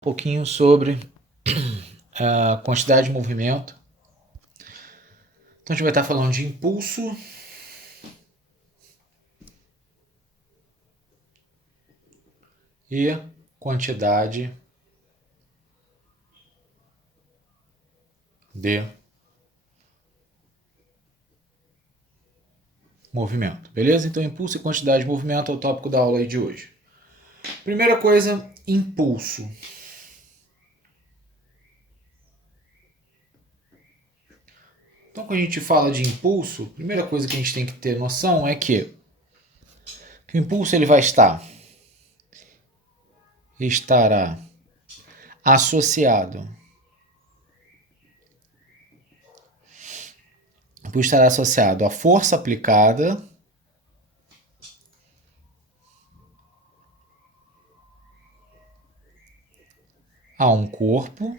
Um pouquinho sobre a quantidade de movimento. Então a gente vai estar falando de impulso e quantidade de movimento, beleza? Então impulso e quantidade de movimento é o tópico da aula de hoje. Primeira coisa, impulso. Então quando a gente fala de impulso, a primeira coisa que a gente tem que ter noção é que o impulso ele vai estará associado à força aplicada a um corpo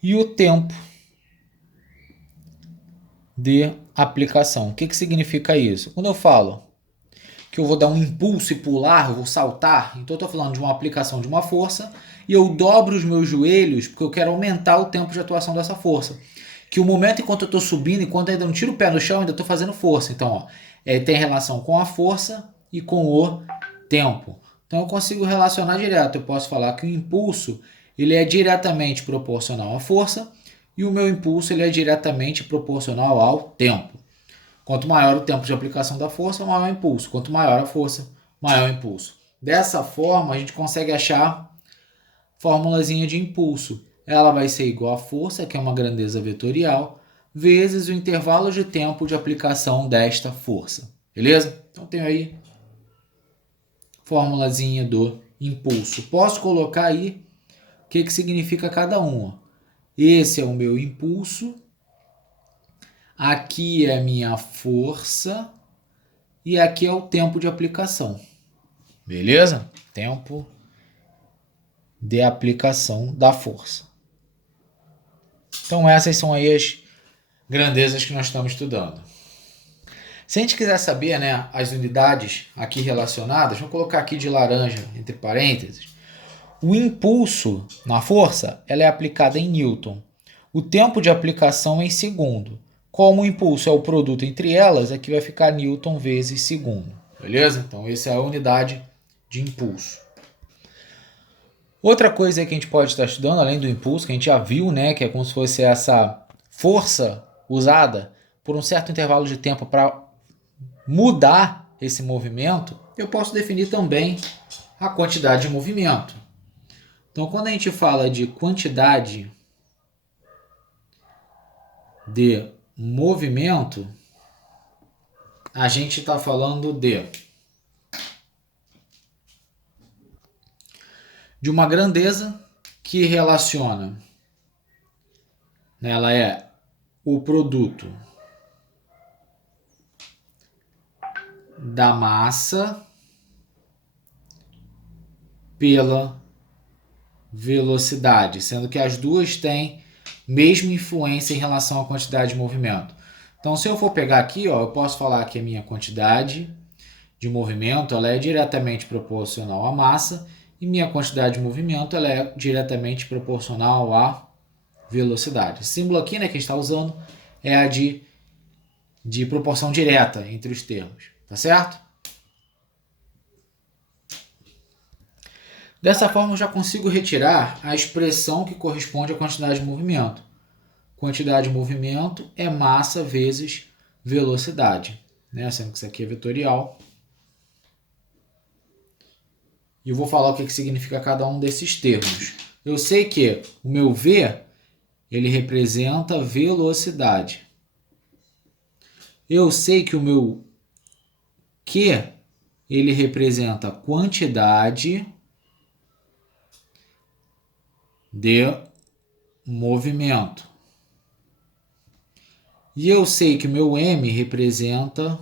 e o tempo de aplicação. O que significa isso? Quando eu falo que eu vou dar um impulso e pular, eu vou saltar, então eu estou falando de uma aplicação de uma força e eu dobro os meus joelhos porque eu quero aumentar o tempo de atuação dessa força. Que o momento enquanto eu estou subindo, enquanto eu ainda não tiro o pé no chão, eu ainda estou fazendo força. Então, tem relação com a força e com o tempo. Então eu consigo relacionar direto. Eu posso falar que o impulso ele é diretamente proporcional à força e o meu impulso ele é diretamente proporcional ao tempo. Quanto maior o tempo de aplicação da força, maior o impulso. Quanto maior a força, maior o impulso. Dessa forma, a gente consegue achar formulazinha de impulso. Ela vai ser igual a força, que é uma grandeza vetorial, vezes o intervalo de tempo de aplicação desta força. Beleza? Então tem aí formulazinha do impulso. Posso colocar aí o que significa cada uma. Esse é o meu impulso. Aqui é a minha força. E aqui é o tempo de aplicação. Beleza? Tempo de aplicação da força. Então essas são aí as grandezas que nós estamos estudando. Se a gente quiser saber, as unidades aqui relacionadas, vou colocar aqui de laranja entre parênteses. O impulso na força ela é aplicada em Newton. O tempo de aplicação é em segundo. Como o impulso é o produto entre elas, aqui vai ficar Newton vezes segundo. Beleza? Então essa é a unidade de impulso. Outra coisa que a gente pode estar estudando, além do impulso, que a gente já viu, que é como se fosse essa força usada por um certo intervalo de tempo para mudar esse movimento, eu posso definir também a quantidade de movimento. Então, quando a gente fala de quantidade de movimento, a gente está falando de uma grandeza que relaciona, ela é o produto da massa pela velocidade, sendo que as duas têm mesma influência em relação à quantidade de movimento. Então, se eu for pegar aqui, eu posso falar que a minha quantidade de movimento ela é diretamente proporcional à massa e minha quantidade de movimento ela é diretamente proporcional à velocidade. O símbolo aqui que a gente está usando é a de proporção direta entre os termos, tá certo? Dessa forma, eu já consigo retirar a expressão que corresponde à quantidade de movimento. Quantidade de movimento é massa vezes velocidade, sendo que isso aqui é vetorial. E eu vou falar o que significa cada um desses termos. Eu sei que o meu V ele representa velocidade. Eu sei que o meu Q ele representa quantidade de movimento. E eu sei que o meu M representa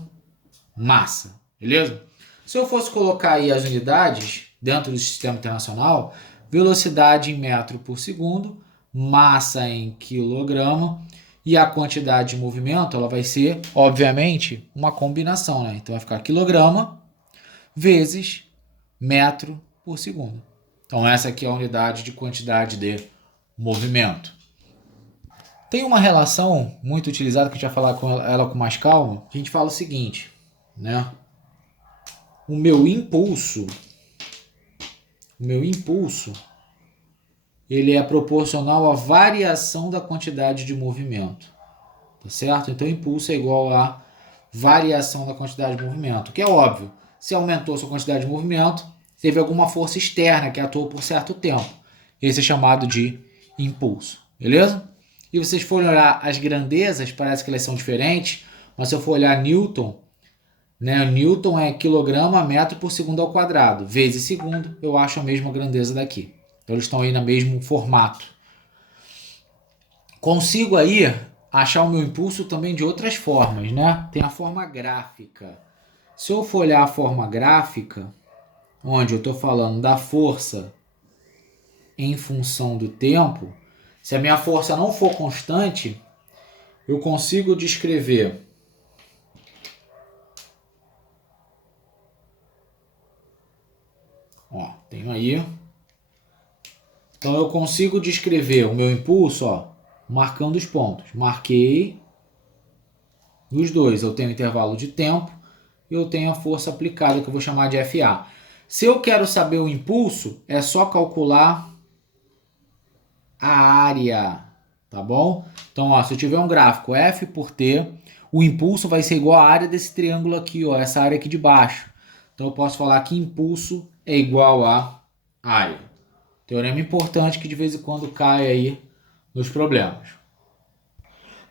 massa, beleza? Se eu fosse colocar aí as unidades dentro do sistema internacional, velocidade em metro por segundo, massa em quilograma e a quantidade de movimento ela vai ser, obviamente, uma combinação, Então vai ficar quilograma vezes metro por segundo. Então essa aqui é a unidade de quantidade de movimento. Tem uma relação muito utilizada, que a gente vai falar com ela com mais calma, que a gente fala o seguinte, né? O meu impulso, ele é proporcional à variação da quantidade de movimento, tá certo? Então, impulso é igual a variação da quantidade de movimento, que é óbvio. Se aumentou a sua quantidade de movimento, teve alguma força externa que atuou por certo tempo. Esse é chamado de impulso, beleza? E vocês forem olhar as grandezas, parece que elas são diferentes, mas se eu for olhar Newton, né, Newton é quilograma metro por segundo ao quadrado, vezes segundo, eu acho a mesma grandeza daqui. Então eles estão aí no mesmo formato. Consigo aí achar o meu impulso também de outras formas, né? Tem a forma gráfica. Se eu for olhar a forma gráfica, onde eu estou falando da força em função do tempo, se a minha força não for constante, eu consigo descrever tenho aí. Então eu consigo descrever o meu impulso, marcando os pontos. Marquei os dois. Eu tenho intervalo de tempo e eu tenho a força aplicada, que eu vou chamar de FA. Se eu quero saber o impulso, é só calcular a área, tá bom? Então, se eu tiver um gráfico F por T, o impulso vai ser igual à área desse triângulo aqui, essa área aqui de baixo. Então, eu posso falar que impulso é igual a área. Teorema importante que de vez em quando cai aí nos problemas.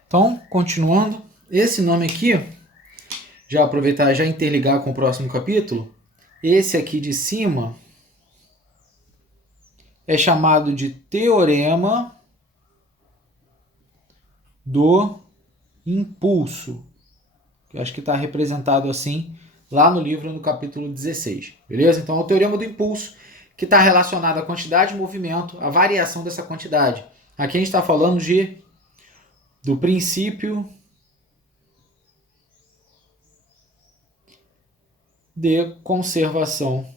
Então, continuando, esse nome aqui, já aproveitar e já interligar com o próximo capítulo, esse aqui de cima é chamado de teorema do impulso. Eu acho que está representado assim lá no livro, no capítulo 16. Beleza? Então, é o teorema do impulso, que está relacionado à quantidade de movimento, à variação dessa quantidade. Aqui a gente está falando do princípio de conservação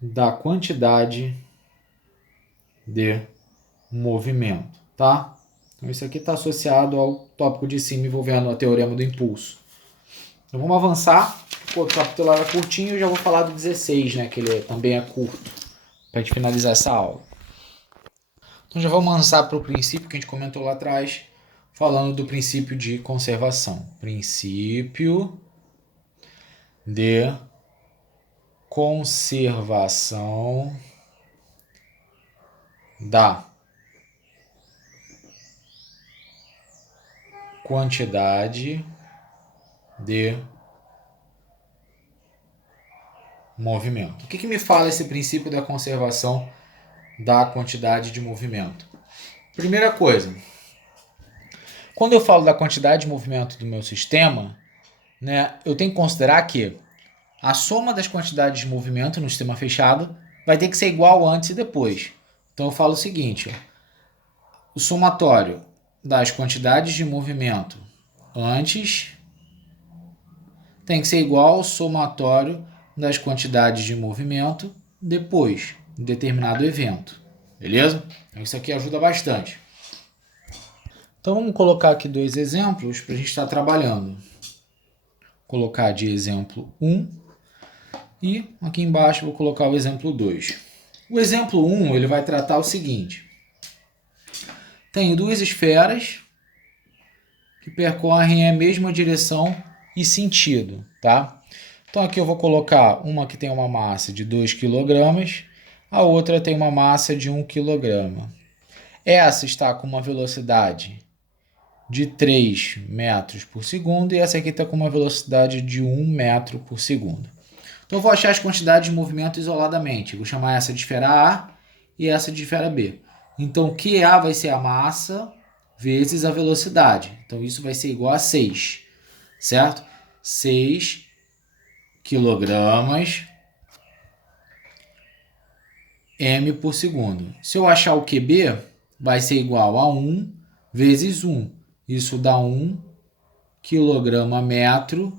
da quantidade de movimento, tá? Então isso aqui está associado ao tópico de cima envolvendo o teorema do impulso. Então vamos avançar. O capítulo era curtinho, eu já vou falar do 16, né, que ele também é curto, para a gente finalizar essa aula. Então já vamos avançar para o princípio que a gente comentou lá atrás, falando do princípio de conservação. Princípio de conservação da quantidade de movimento. O que me fala esse princípio da conservação da quantidade de movimento? Primeira coisa, quando eu falo da quantidade de movimento do meu sistema, né, eu tenho que considerar que a soma das quantidades de movimento no sistema fechado vai ter que ser igual antes e depois. Então eu falo o seguinte, o somatório das quantidades de movimento antes tem que ser igual ao somatório das quantidades de movimento depois de determinado evento. Beleza? Então isso aqui ajuda bastante. Então vamos colocar aqui dois exemplos para a gente estar trabalhando. Vou colocar de exemplo 1 e aqui embaixo vou colocar o exemplo 2. O exemplo 1 ele vai tratar o seguinte. Tenho duas esferas que percorrem a mesma direção e sentido, tá? Então aqui eu vou colocar uma que tem uma massa de 2 kg, a outra tem uma massa de 1 kg. Essa está com uma velocidade de 3 metros por segundo e essa aqui está com uma velocidade de 1 metro por segundo. Então eu vou achar as quantidades de movimento isoladamente. Vou chamar essa de esfera A e essa de esfera B. Então QA vai ser a massa vezes a velocidade. Então isso vai ser igual a 6, certo? 6 quilogramas m por segundo. Se eu achar o QB, vai ser igual a 1 vezes 1. Isso dá 1 quilograma metro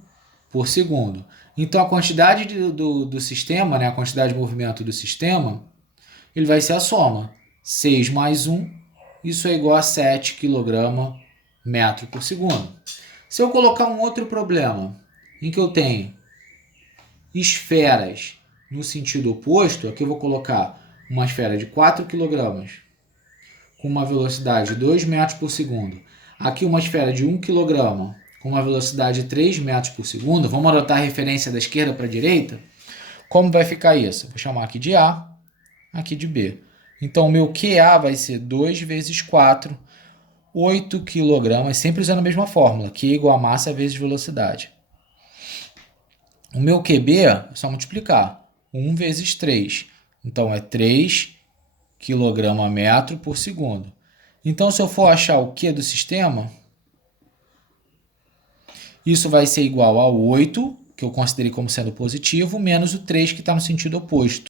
por segundo. Então a quantidade do sistema, né, a quantidade de movimento do sistema, ele vai ser a soma. 6 mais 1, isso é igual a 7 kg metro por segundo. Se eu colocar um outro problema, em que eu tenho esferas no sentido oposto, aqui eu vou colocar uma esfera de 4 kg com uma velocidade de 2 metros por segundo. Aqui uma esfera de 1 kg com uma velocidade de 3 metros por segundo. Vamos adotar a referência da esquerda para a direita? Como vai ficar isso? Vou chamar aqui de A, aqui de B. Então, o meu QA vai ser 2 vezes 4, 8 kg, sempre usando a mesma fórmula, Q igual a massa vezes velocidade. O meu QB é só multiplicar, 1 vezes 3. Então, é 3 kg metro por segundo. Então, se eu for achar o Q do sistema, isso vai ser igual a 8, que eu considerei como sendo positivo, menos o 3 que está no sentido oposto.